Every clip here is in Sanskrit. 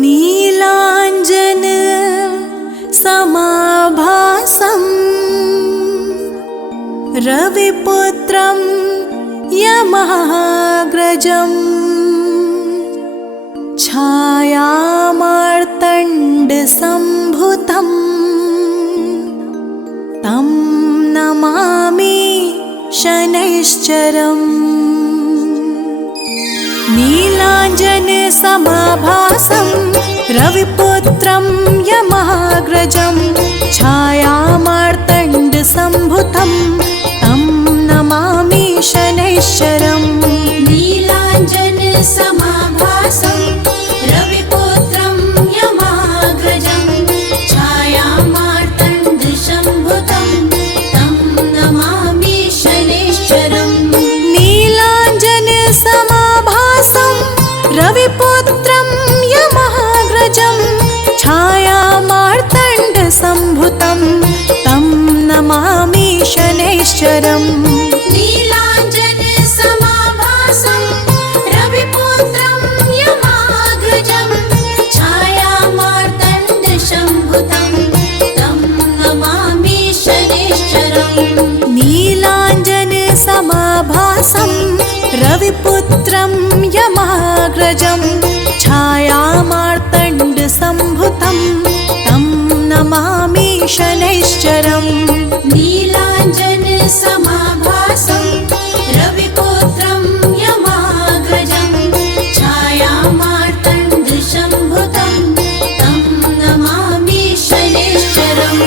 नीलाञ्जन समाभासम् रविपुत्रं यमाग्रजम् छायामार्तण्डसम्भुतम् तं नमामि शनैश्चरम्। नीलाञ्जन समाभासं रविपुत्रं यमाग्रजं छायामार्तण्डसम्भुतं तं नमामि शनैश्चरम्। नीलाञ्जन समाभासं रविपुत्रं यमाग्रजं छायामार्तण्डसम्भुतं तं नमामि शनैश्चरम्। नीलाञ्जन समाभासं रविपुत्रं यमाग्रजं छायामार्तण्डसम्भुतं तं नमामि शनैश्चरम्। नीलाञ्जन समाभासं रविपुत्रं यमाग्रजं छायामार्तण्डसम्भुतं तं नमामि शनैश्चरम्। नीलाञ्जन समाभासं रविपुत्रं यमाग्रजं छायामार्तण्डसम्भुतं तं नमामि शनैश्चरम्। नीलाञ्जन समाभासं रविपुत्रं यमाग्रजं छायामार्तण्डसम्भुतं तं नमामि शनैश्चरम्।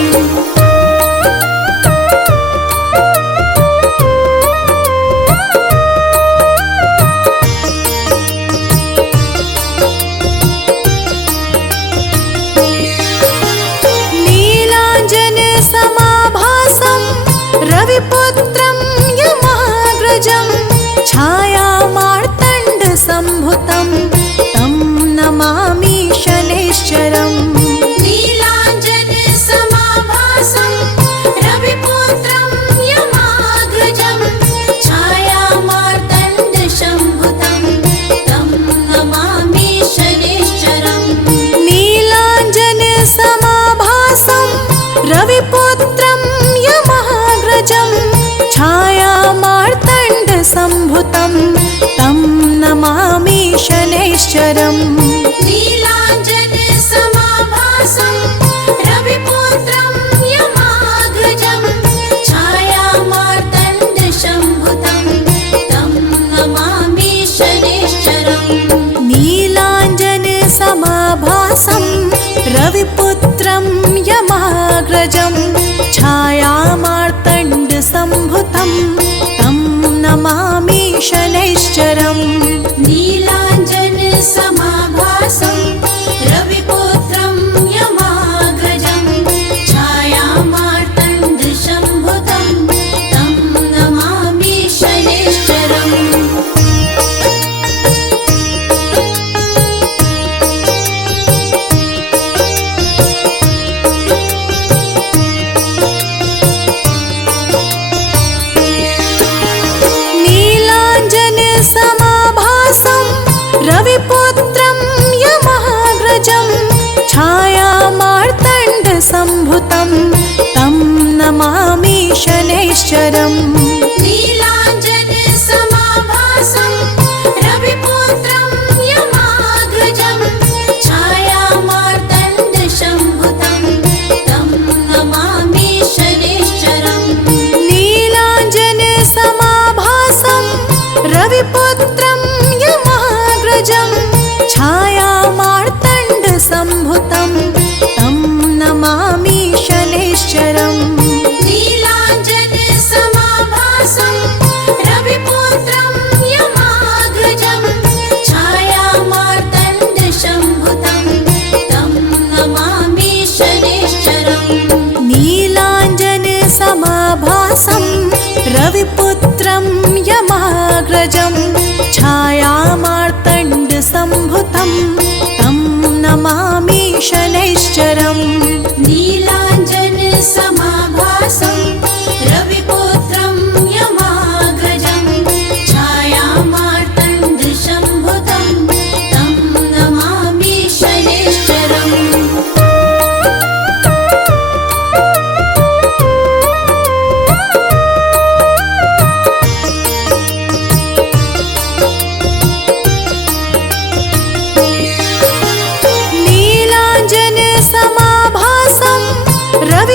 नीलाञ्जन समाभासं रविपुत्रं यमाग्रजं छायामार्तण्डसम्भुतं तं नमामि शनैश्चरम्। नीलाञ्जन समाभासं रविपुत्रं यमाग्रजं छायामार्तण्डसम्भुतं तं नमामि शनैश्चरम्। नीलाञ्जन समाभासं रविपुत्रं यमाग्रजं छायामार्तण्डसम्भुतं तं नमामि शनैश्चरम्। नीलाञ्जन समाभासं रविपुत्रं यमाग्रजं छायामार्तण्डसम्भुतं तं नमामि शनैश्चरम्। नीलाञ्जन समाभासं रविपुत्रं यमाग्रजं छायामार्तण्डसम्भुतं तं नमामि शनैश्चरम्। नीलाञ्जन समाभासं रविपुत्रं यमाग्रजं छायामार्तण्डसम्भुतं तं नमामि शनैश्चरम्।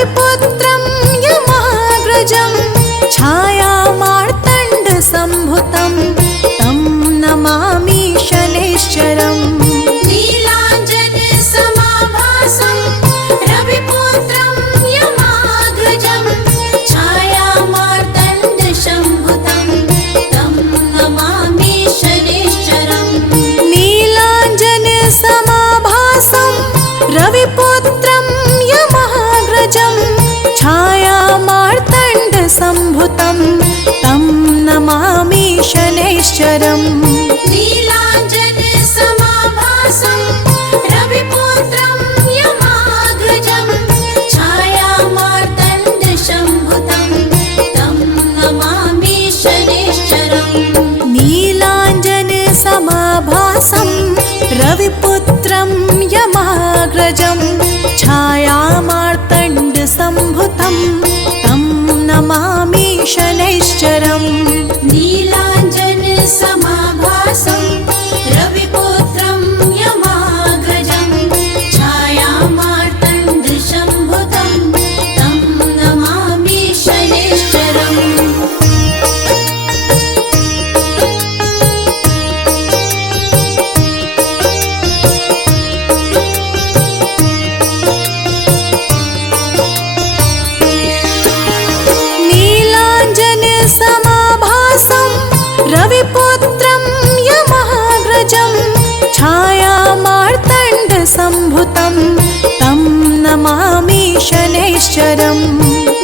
रविपुत्रं यमाग्रजं छायामार्तण्डसम्भुतं तं नमामि शनैश्चरम् नीलाञ्जनसमाभासं रविपुत्रं यमाग्रजं छायामार्तण्डसम्भुतं तं नमामि शनैश्चरम् नीलाञ्जनसमाभासं रविपुत्रं यमाग्रजं छायामार्तण्डसम्भुतं तं नमामि शनैश्चरम् नीलाञ्जनसमाभासं रविपुत्रं यमाग्रजं छायामार्तण्डसम्भुतं तं नमामि शनैश्चरम् नीलाञ्जनसमाभासं रविपुत्रं यमाग्रजं छायामार्तण्डसम्भुतं तं नमामि शनैश्चरम् नीलाञ्जनसमाभासं रविपुत्रं यमाग्रजं छायामार्तण्डसम्भुतं तं नमामि शनैश्चरम् नीलाञ्जनसमाभासं रविपुत्रं यमाग्रजं छायामार्तण्डसम्भुतं तं नमामि शनैश्चरम्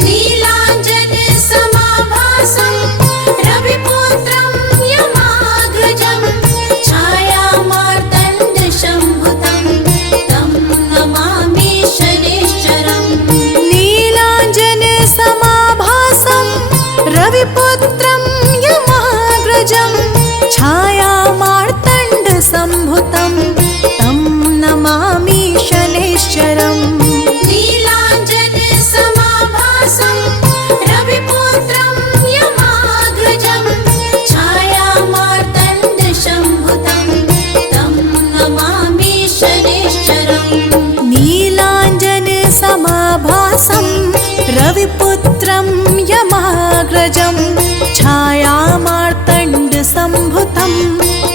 नीलाञ्जनसमाभासं रविपुत्रं यमाग्रजं छायामार्तण्डसम्भुतं तं नमामि शनैश्चरम् नीलाञ्जनसमाभासं रविपुत्रं यमाग्रजं छायामार्तण्डसम्भुतं तं नमामि शनैश्चरम् नीलाञ्जनसमाभासं रविपुत्रं यमाग्रजं छायामार्तण्डसम्भुतं तं नमामि शनैश्चरम् नीलाञ्जनसमाभासं रविपुत्रं यमाग्रजं छायामार्तण्डसम्भुतं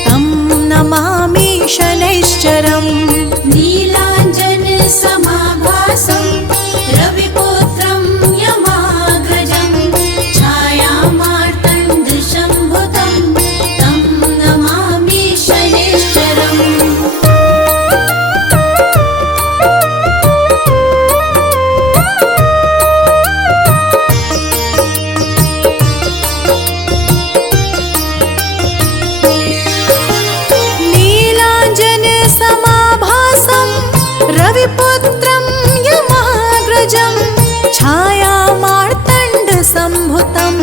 तं नमामि शनैश्चरम् नीलाञ्जनसमाभासं रविपुत्रं यमाग्रजं छायामार्तण्डसम्भुतं तं नमामि शनैश्चरम् नीलाञ्जनसमाभासं रविपुत्रं यमाग्रजं छायामार्तण्डसम्भुतं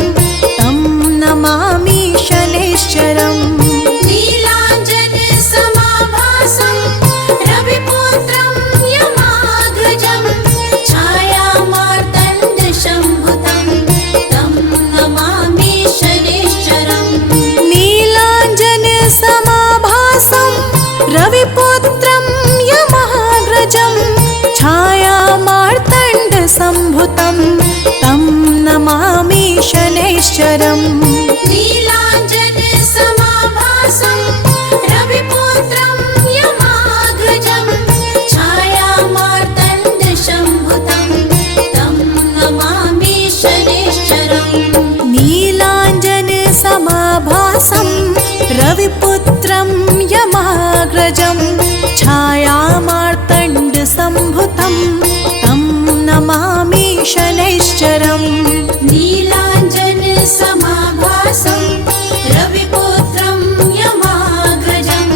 तं नमामि शनैश्चरम् नीलाञ्जनसमाभासं रविपुत्रं यमाग्रजं छायामार्तण्डसम्भुतं तं नमामि शनैश्चरम् नीलाञ्जनसमाभासं रविपुत्रं यमाग्रजं छायामार्तण्डसम्भुतं तं नमामि शनैश्चरम् नीलाञ्जनसमाभासं रविपुत्रं यमाग्रजं छायामार्तण्डसम्भुतं तं नमामि शनैश्चरम् नीलाञ्जनसमाभासं रविपुत्रं यमाग्रजं छायामार्तण्डसम्भुतं तं नमामि शनैश्चरम् नीलाञ्जनसमाभासं रविपुत्रं यमाग्रजं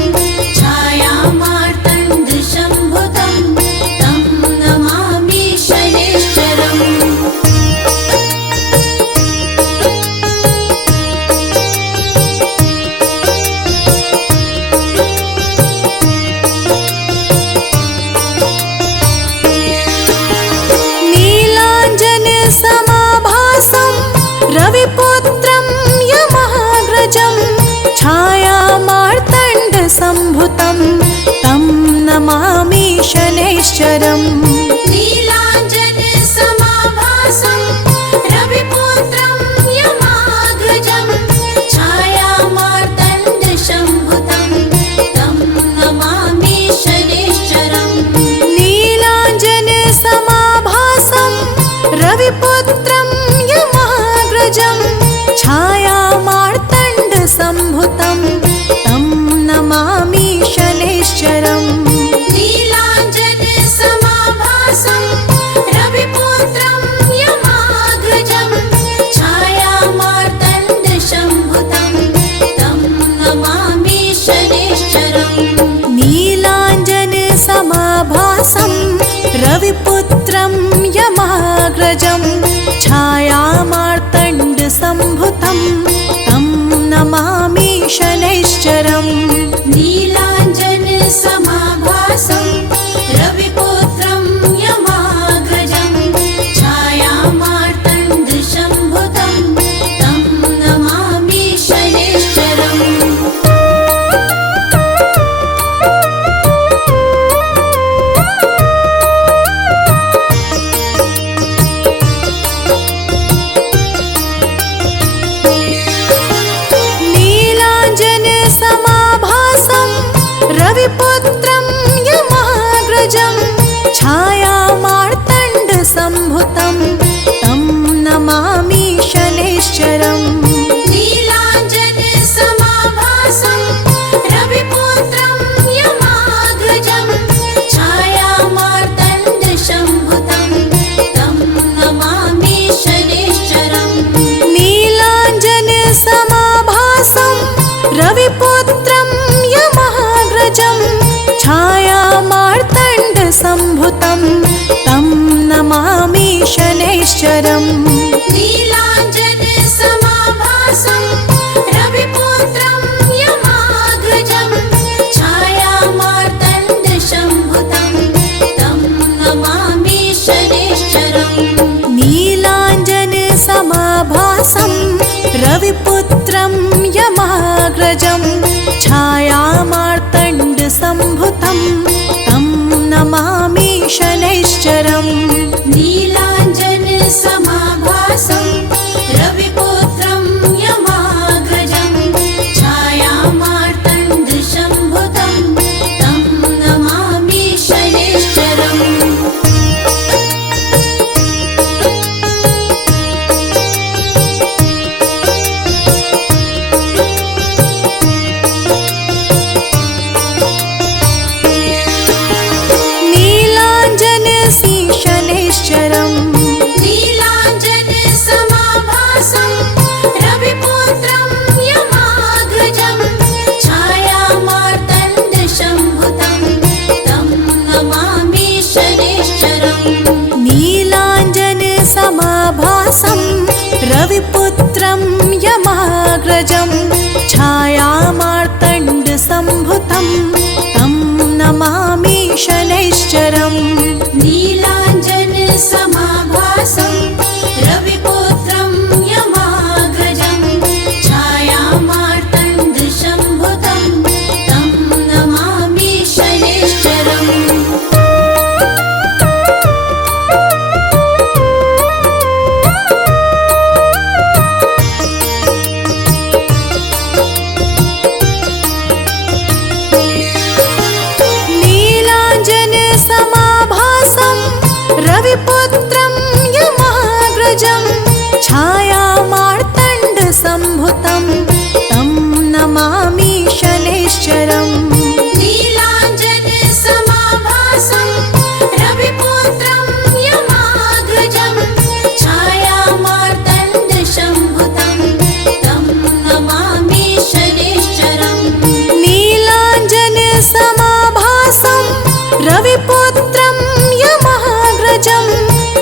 रविपुत्रं यमाग्रजं छायामार्तण्डसम्भुतं तं नमामि शनैश्चरम् नीलाञ्जनसमाभासं रविपुत्रं यमाग्रजं छायामार्तण्डसम्भुतं तं नमामि शनैश्चरम् नीलाञ्जनसमाभासं रविपुत्रं यमाग्रजं छायामार्तण्डसम्भुतं तं नमामि शनैश्चरम् नीलाञ्जनसमाभासं रविपुत्रं यमाग्रजं छायामार्तण्डसम्भुतं तं नमामि शनैश्चरम् नीलाञ्जनसमाभासं रविपुत्रं यमाग्रजं छायामार्तण्डसम्भुतं तं नमामि शनैश्चरम् नीलाञ्जनसमाभासं रविपुत्रं यमाग्रजं छायामार्तण्डसम्भुतं तं नमामि शनैश्चरम् शनैश्चरम् नीलाञ्जनसमाभासं रविपुत्रं यमाग्रजं छायामार्तण्डसम्भुतं तं नमामि शनैश्चरम् नीलाञ्जनसमाभासं रविपुत्रं यमाग्रजं छायामार्तण्डसम्भुतं तं नमामि शनैश्चरम् नीलाञ्जनसमाभासं रविपुत्रं यमाग्रजं छायामार्तण्डसम्भुतं तं नमामि शनैश्चरम् नीलाञ्जनसमाभासं रविपुत्रं यमाग्रजं छायामार्तण्डसम्भुतं तं नमामि शनैश्चरम् नीलाञ्जनसमाभासं रविपुत्रं यमाग्रजं छायामार्तण्डसम्भुतं तं नमामि शनैश्चरम् नीलाञ्जनसमाभासं रविपुत्रं यमाग्रजं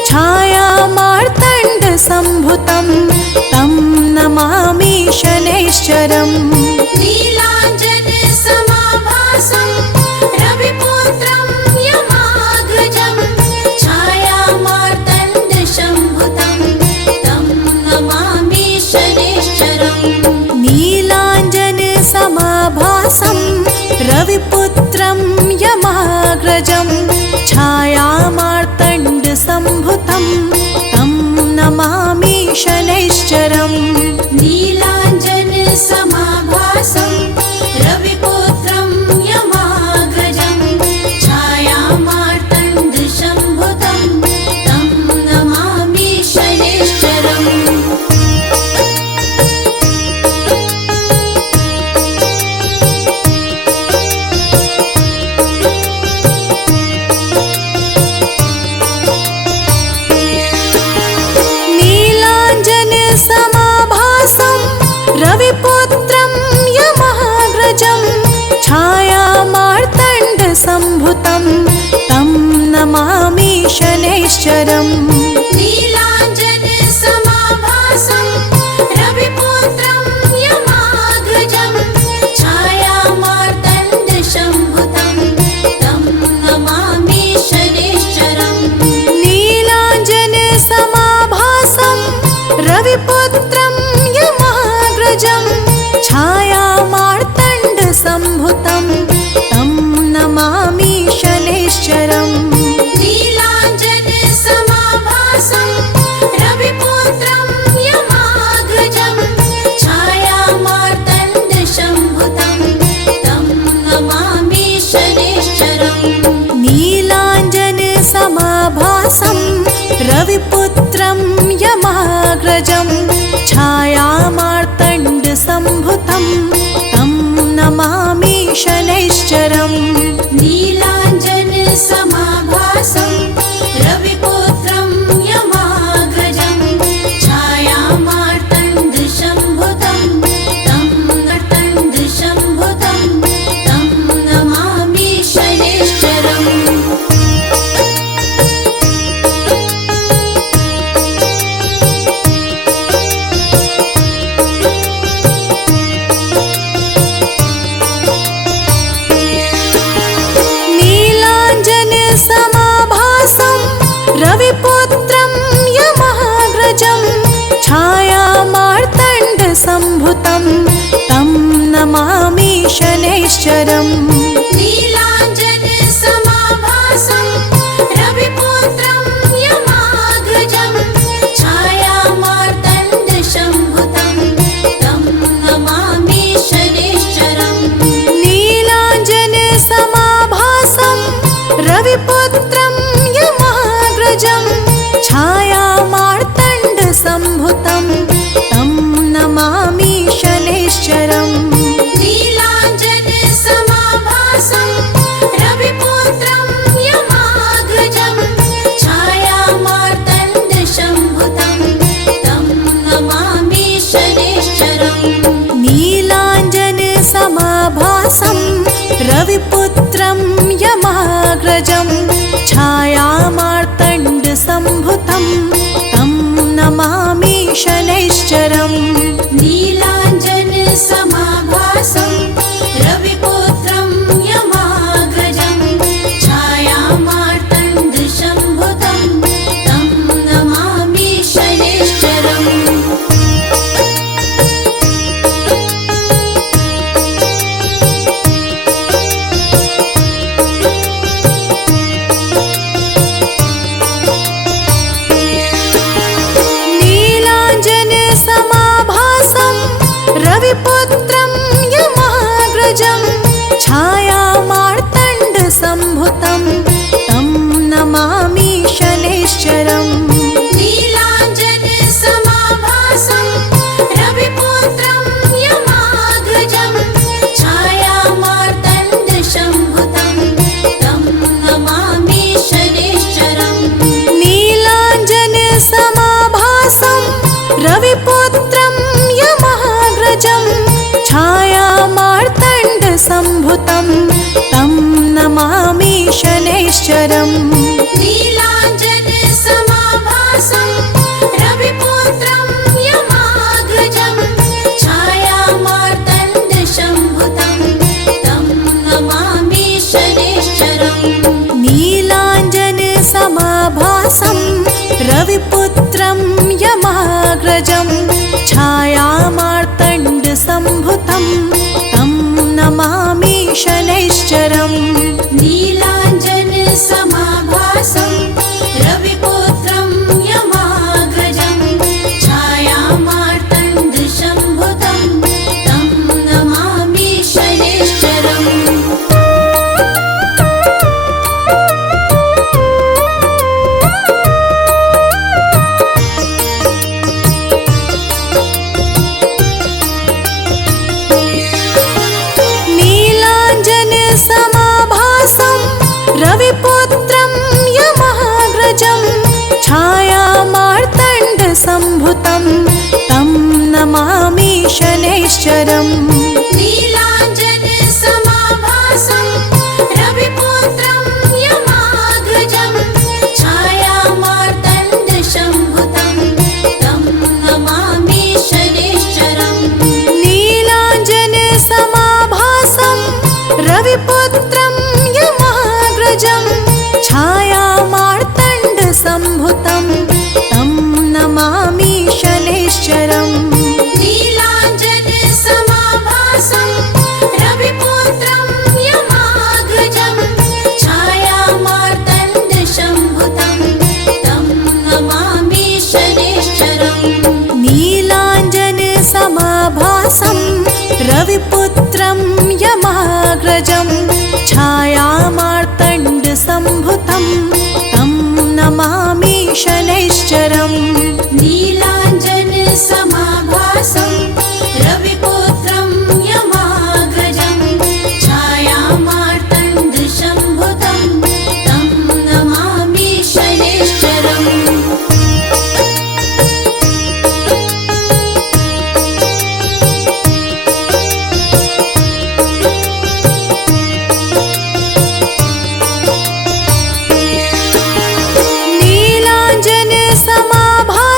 छायामार्तण्डसम्भुतं तं नमामि शनैश्चरम् नीलाञ्जनसमाभासं रविपुत्रं यमाग्रजं छायामार्तण्डसम्भुतं तं नमामि शनैश्चरम् नीलाञ्जनसमाभासं रविपुत्रं यमाग्रजं छायामार्तण्डसम्भुतं तं नमामि शनैश्चरम् नीलाञ्जनसमाभासं रविपुत्रं यमाग्रजं छायामार्तण्डसम्भुतं तं नमामि शनैश्चरम् नीलाञ्जनसमाभासं रविपुत्रं यमाग्रजं छायामार्तण्डसम्भुतं तं नमामि शनैश्चरम् नीलाञ्जनसमाभासं रविपुत्रं यमाग्रजं छायामार्तण्डसम्भुतं तं नमामि शनैश्चरम् नीलाञ्जनसमाभासं रविपुत्रं यमाग्रजं छायामार्तण्डसम्भुतं तं नमामि शनैश्चरम् नीलाञ्जनसमाभासं रविपुत्रं यमाग्रजं छायामार्तण्डसम्भुतं तं नमामि छायामार्तण्डसम्भुतं तं नमामि शनैश्चरम् नीलाञ्जनसमाभासं रविपुत्रं यमाग्रजं छायामार्तण्डसम्भुतं तं नमामि शनैश्चरम् नीलाञ्जनसमाभासं रविपुत्रं यमाग्रजं छायामार्तण्डसम्भुतं तं नमामि शनैश्चरम् नीलाञ्जनसमाभासं रविपुत्रं यमाग्रजं छायामार्तण्डसम्भुतं तं नमामि शनैश्चरम् नीलाञ्जनसमाभासं रविपुत्रं यमाग्रजं छायामार्तण्डसम्भुतं तं नमामि शनैश्चरम् नीलाञ्जनसमाभासं रविपुत्रं यमाग्रजं छायामार्तण्डसम्भुतं तं नमामि शनैश्चरम् नीलाञ्जनसमाभासं रविपुत्रं यमाग्रजं छायामार्तण्डसम्भुतं तं नमामि शनैश्चरम् नीलाञ्जनसमाभासं रविपुत्रं यमाग्रजं छायामार्तण्डसम्भुतं तं नमामि शनैश्चरम् नीलाञ्जनसमाभासं रविपुत्रं यमाग्रजं छायामार्तण्डसम्भुतं तं नमामि शनैश्चरम् नीलाञ्जनसमाभासं रविपुत्रं यमाग्रजं छायामार्तण्डसम्भुतं तं नमामि शनैश्चरम् नीलाञ्जनसमाभासं रविपुत्रं यमाग्रजं छायामार्तण्डसम्भुतं तं नमामि शनैश्चरम् नीलाञ्जनसमाभासं रविपुत्रं यमाग्रजं छायामार्तण्डसम्भुतं तं नमामि शनैश्चरम् नीलाञ्जनसमाभासं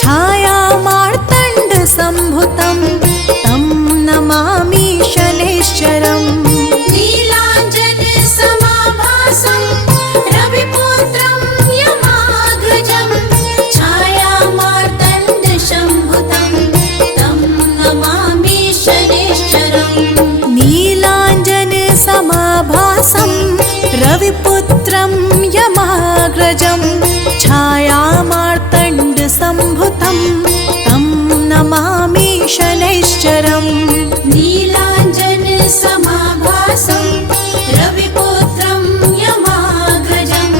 छायामार्तण्डसम्भुतं तं नमामि शनैश्चरम् नीलाञ्जनसमाभासं रविपुत्रं यमाग्रजं छायामार्तण्डसम्भुतं तं नमामि शनैश्चरम् नीलाञ्जनसमाभासं रविपुत्रं यमाग्रजं छायामार्तण्डसम्भुतं तं नमामि शनैश्चरम् नीलाञ्जनसमाभासं रविपुत्रं यमाग्रजं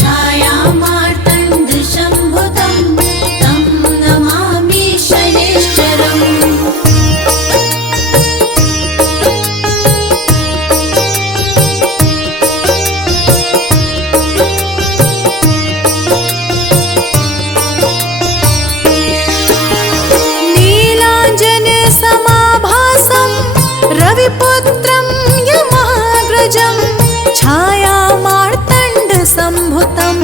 छायामार्तण्डसम्भुतं तं नमामि शनैश्चरम् नीलाञ्जनसमाभासं रविपुत्रं यमाग्रजं छायामार्तण्डसम्भुतं